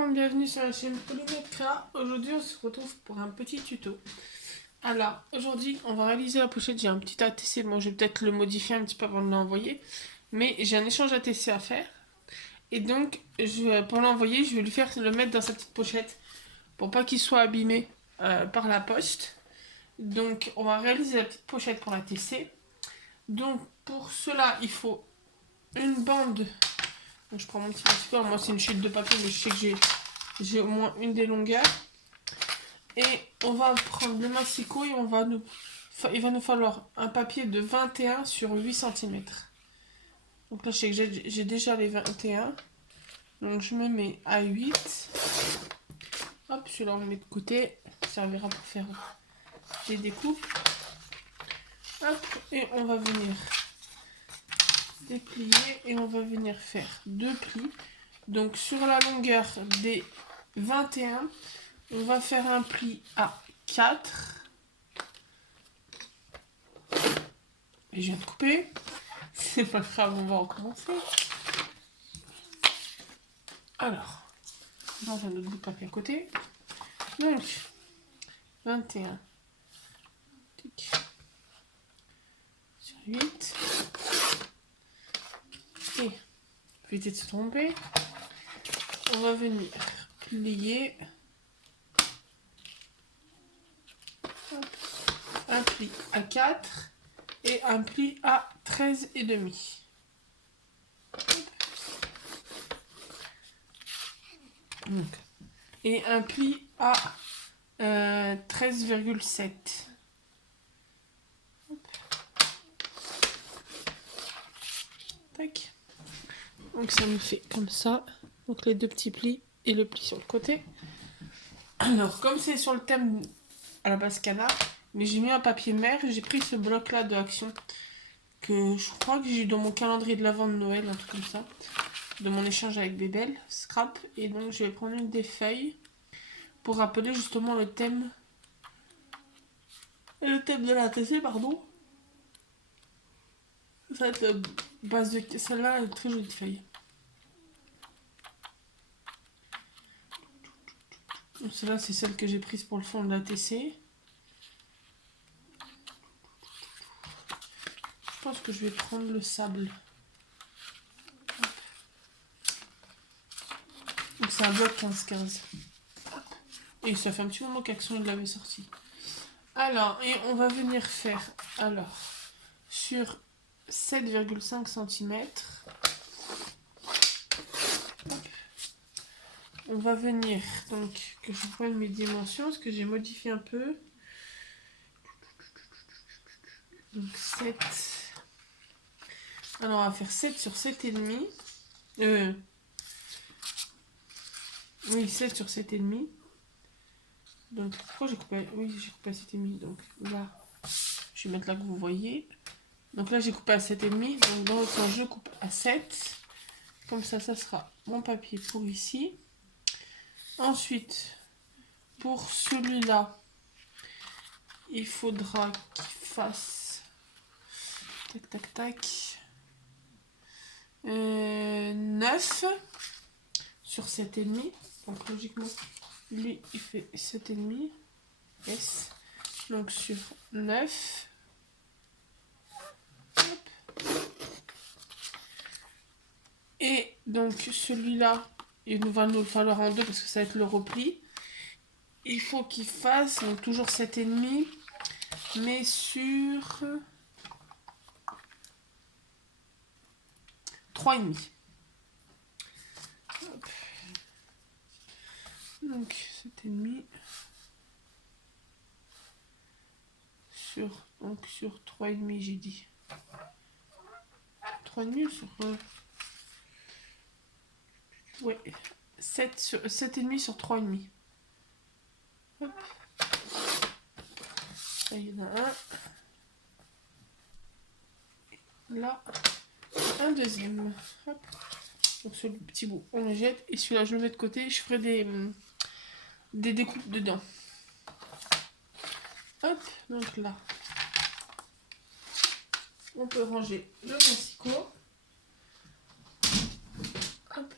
monde, bienvenue sur la chaîne Polymètre Créa. Aujourd'hui on se retrouve pour un petit tuto. Alors aujourd'hui on va réaliser la pochette. J'ai un petit ATC, bon je vais peut-être le modifier un petit peu avant de l'envoyer, mais j'ai un échange ATC à faire. Et donc pour l'envoyer je vais lui faire le mettre dans sa petite pochette pour pas qu'il soit abîmé par la poste. Donc on va réaliser la petite pochette pour l'ATC. Donc pour cela il faut une bande. Donc, je prends mon petit massicot. Moi c'est une chute de papier, mais je sais que j'ai au moins une des longueurs. Et on va prendre le massicot et il va nous falloir un papier de 21 sur 8 cm. Donc là je sais que j'ai déjà les 21. Donc je me mets à 8. Hop, celui-là on le met de côté. Ça servira pour faire des découpes. Hop, et on va venir déplier et on va venir faire deux plis. Donc sur la longueur des 21, on va faire un pli à 4. Et je viens de couper. C'est pas grave, on va recommencer. Alors, on va notre bout de papier à côté. Donc, 21 sur 8. Et, éviter de se tromper. On va venir plier. Un pli à 4 et un pli à 13,5. Et un pli à 13,7. Tac. Donc ça me fait comme ça. Donc les deux petits plis et le pli sur le côté. Alors comme c'est sur le thème à la base canard, mais j'ai mis un papier mère, j'ai pris ce bloc là de Action que je crois que j'ai eu dans mon calendrier de l'avant de Noël, un truc comme ça, de mon échange avec Bébel, Scrap. Et donc je vais prendre une des feuilles pour rappeler justement le thème de la TC, pardon. Ça va être base de celle-là, une très jolie feuille. Celle-là c'est celle que j'ai prise pour le fond de la TC. Je pense que je vais prendre le sable. Donc c'est un bloc 15-15. Et ça fait un petit moment qu'Action l'avait sorti. Alors, et on va venir faire, alors, sur 7,5 cm. On va venir, donc, que je prenne mes dimensions, parce que j'ai modifié un peu. Donc 7. Alors, on va faire 7 sur 7,5. Oui, 7 sur 7,5. Donc, pourquoi j'ai coupé? Oui, j'ai coupé à 7,5. Donc là, je vais mettre là que vous voyez. Donc là, j'ai coupé à 7,5. Donc dans l'autre sens, je coupe à 7. Comme ça sera mon papier pour ici. Ensuite, pour celui-là, il faudra qu'il fasse... Tac, tac, tac. 9 sur 7,5. Donc logiquement, lui, il fait 7,5. S. Donc sur 9. Hop. Et donc celui-là, il va nous le falloir en deux parce que ça va être le repli. Il faut qu'il fasse donc toujours 7,5, mais sur 3,5. Donc 7,5 sur 3,5 j'ai dit. 3,5 sur... ouais, 7,5 sur 3,5. Hop. Là, il y en a un. Là, un deuxième. Hop. Donc ce petit bout, on le jette. Et celui-là, je le mets de côté. Je ferai des découpes dedans. Hop, donc là, on peut ranger le massicot. Hop.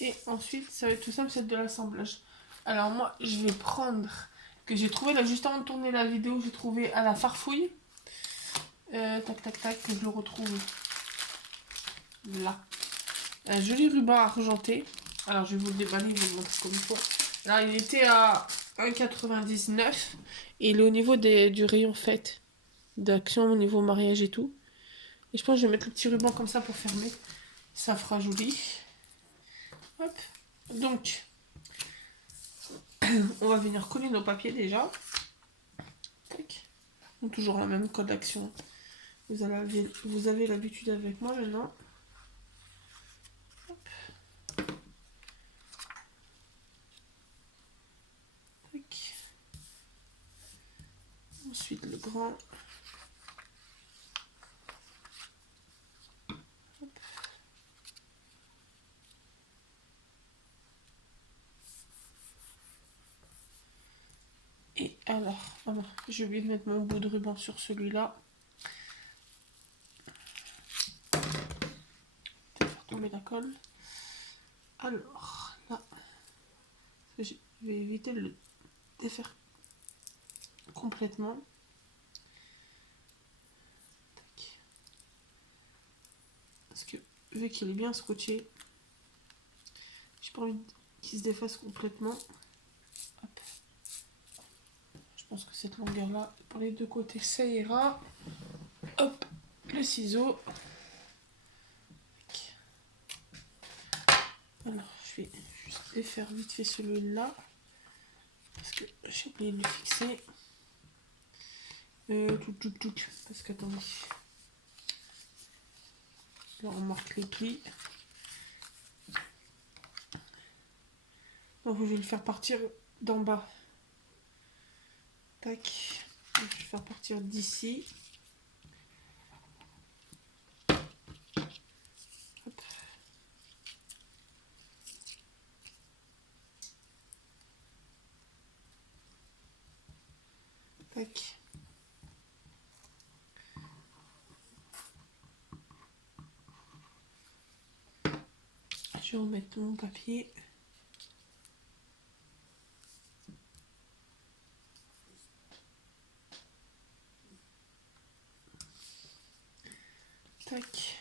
Et ensuite, ça va être tout simple, c'est de l'assemblage. Alors moi, je vais prendre, que j'ai trouvé là juste avant de tourner la vidéo, j'ai trouvé à la Farfouille. Tac, tac, tac, que je le retrouve là. Un joli ruban argenté. Alors je vais vous le déballer, je vais vous montrer comme il faut. Alors il était à 1,99 et il est au niveau du rayon fête d'action, au niveau mariage et tout. Et je pense que je vais mettre le petit ruban comme ça pour fermer. Ça fera joli. Hop. Donc, on va venir coller nos papiers déjà. Tac. Donc, toujours la même code d'action. Vous avez l'habitude avec moi maintenant. Hop. Tac. Ensuite le grand. Hop. Et alors, oh non, j'ai oublié de mettre mon bout de ruban sur celui-là. Faire tomber la colle. Alors, là, je vais éviter de le défaire complètement. Tac. Parce que vu qu'il est bien scotché, j'ai pas envie qu'il se défasse complètement. Hop. Je pense que cette longueur là, pour les deux côtés, ça ira. Hop, le ciseau. Alors, je vais juste défaire vite fait celui-là. Parce que j'ai oublié de le fixer. Parce qu'attendez. Là, on marque les plis. Donc, je vais le faire partir d'en bas. Tac. Je vais faire partir d'ici. Hop. Tac. Je vais remettre mon papier. Tac.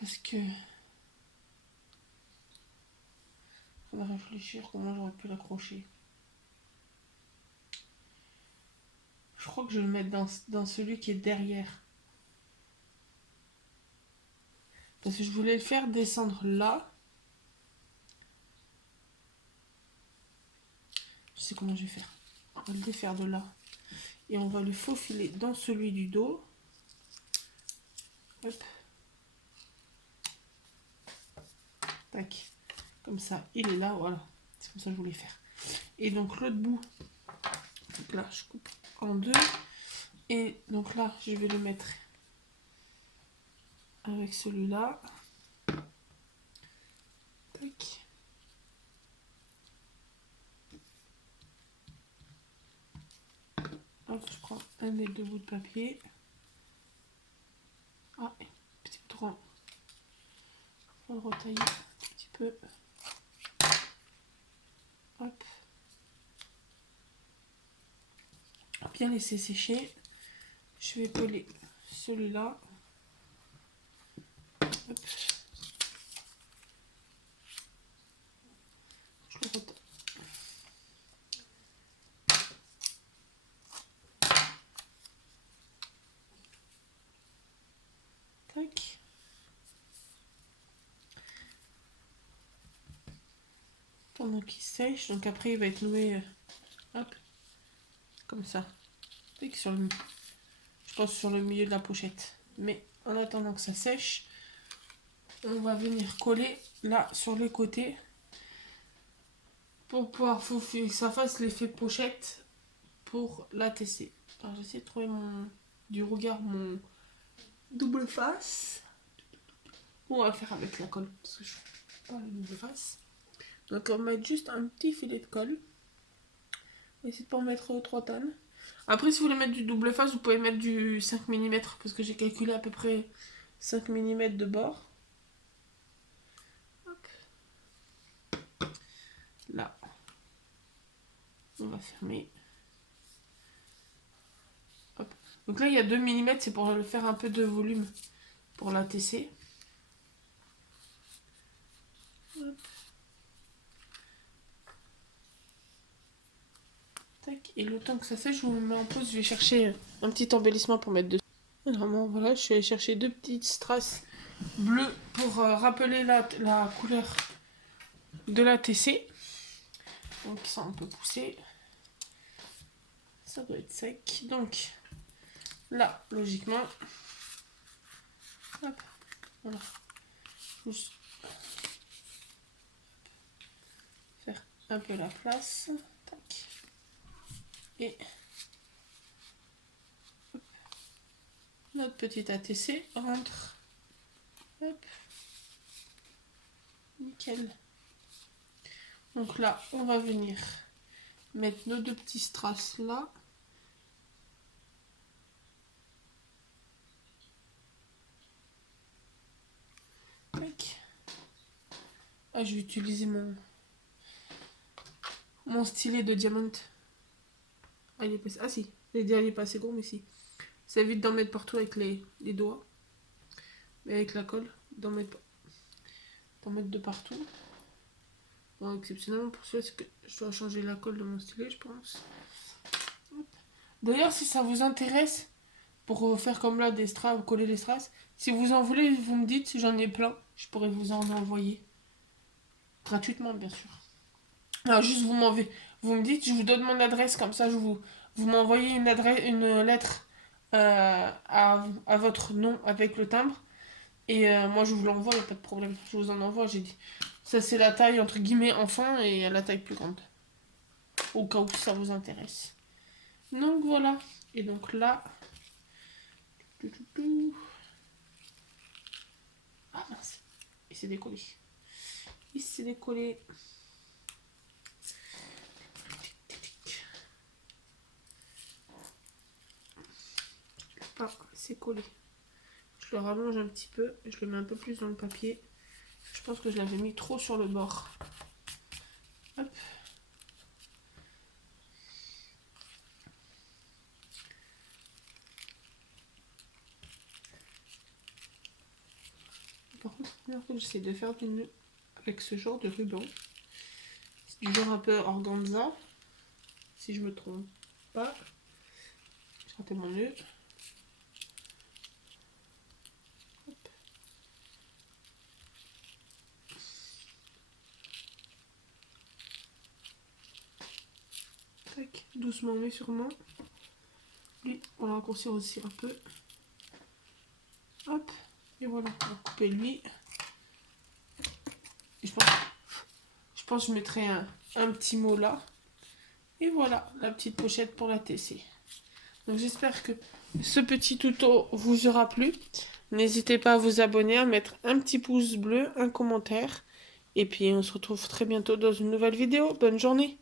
Parce que... on va réfléchir comment j'aurais pu l'accrocher. Je crois que je vais le mettre dans celui qui est derrière. Parce que je voulais le faire descendre là. Je sais comment je vais faire. On va le défaire de là. Et on va le faufiler dans celui du dos. Hop. Tac. Comme ça, il est là, voilà. C'est comme ça que je voulais faire. Et donc l'autre bout, donc là, je coupe en deux. Et donc là, je vais le mettre avec celui-là. Tac. Hop, je prends un des deux bouts de papier. Ah, petit peu trop. On va le retailler un petit peu. Hop. Bien laisser sécher. Je vais coller celui-là. Hop. Je le retaille. Tac. Pendant qu'il sèche, donc après il va être noué, hop, comme ça. Tac, sur le, je pense sur le milieu de la pochette. Mais en attendant que ça sèche, on va venir coller là sur les côtés pour pouvoir que ça fasse l'effet pochette pour la TC. Alors j'essaie de trouver du regard mon double face. On va le faire avec la colle parce que je fais pas la double face. Donc on va mettre juste un petit filet de colle Essayez de pas en mettre 3 tonnes. Après, si vous voulez mettre du double face, vous pouvez mettre du 5 mm parce que j'ai calculé à peu près 5 mm de bord. Hop. Là, on va fermer. Hop. Donc là, il y a 2 mm, c'est pour faire un peu de volume pour la TC. Hop. Tac. Et le temps que ça sèche, je vous mets en pause. Je vais chercher un petit embellissement pour mettre dessus. Alors bon, voilà, je suis allée chercher 2 petites strass bleues pour rappeler la couleur de la TC. Donc ils sont un peu poussés. Ça doit être sec. Donc là, logiquement, hop, voilà. Juste faire un peu la place. Tac. Et hop, notre petite ATC rentre. Hop. Nickel. Donc là, on va venir mettre nos 2 petits strass là. Tac. Ah, je vais utiliser mon stylet de diamant. Ah, il est pas... Ah si, il est pas assez gros, mais si. Ça évite d'en mettre partout avec les doigts. Mais avec la colle, d'en mettre de partout. Bon, exceptionnellement pour celui-là, c'est que je dois changer la colle de mon stylet, je pense. D'ailleurs, si ça vous intéresse, pour faire comme là des strass, coller les strass, si vous en voulez, vous me dites, si j'en ai plein, je pourrais vous en envoyer. Gratuitement, bien sûr. Alors, juste vous me dites, je vous donne mon adresse, comme ça, vous m'envoyez une lettre à votre nom avec le timbre. Et moi, je vous l'envoie, il n'y a pas de problème. Je vous en envoie, j'ai dit. Ça, c'est la taille, entre guillemets, enfant, et la taille plus grande. Au cas où ça vous intéresse. Donc, voilà. Et donc là... Ah mince, il s'est décollé. Il s'est décollé. Ah, c'est collé. Je le rallonge un petit peu. Je le mets un peu plus dans le papier. Je pense que je l'avais mis trop sur le bord. Hop. Par contre, la première fois que j'essaie de faire des nœuds avec ce genre de ruban. C'est du genre un peu organza. Si je me trompe pas. J'ai raté mon nœud. Hop. Tac, doucement mais sûrement. Lui, on va raccourcir aussi un peu. Hop. Et voilà, on va couper lui. Et je pense que je mettrai un petit mot là. Et voilà, la petite pochette pour la TC. Donc j'espère que ce petit tuto vous aura plu. N'hésitez pas à vous abonner, à mettre un petit pouce bleu, un commentaire. Et puis on se retrouve très bientôt dans une nouvelle vidéo. Bonne journée!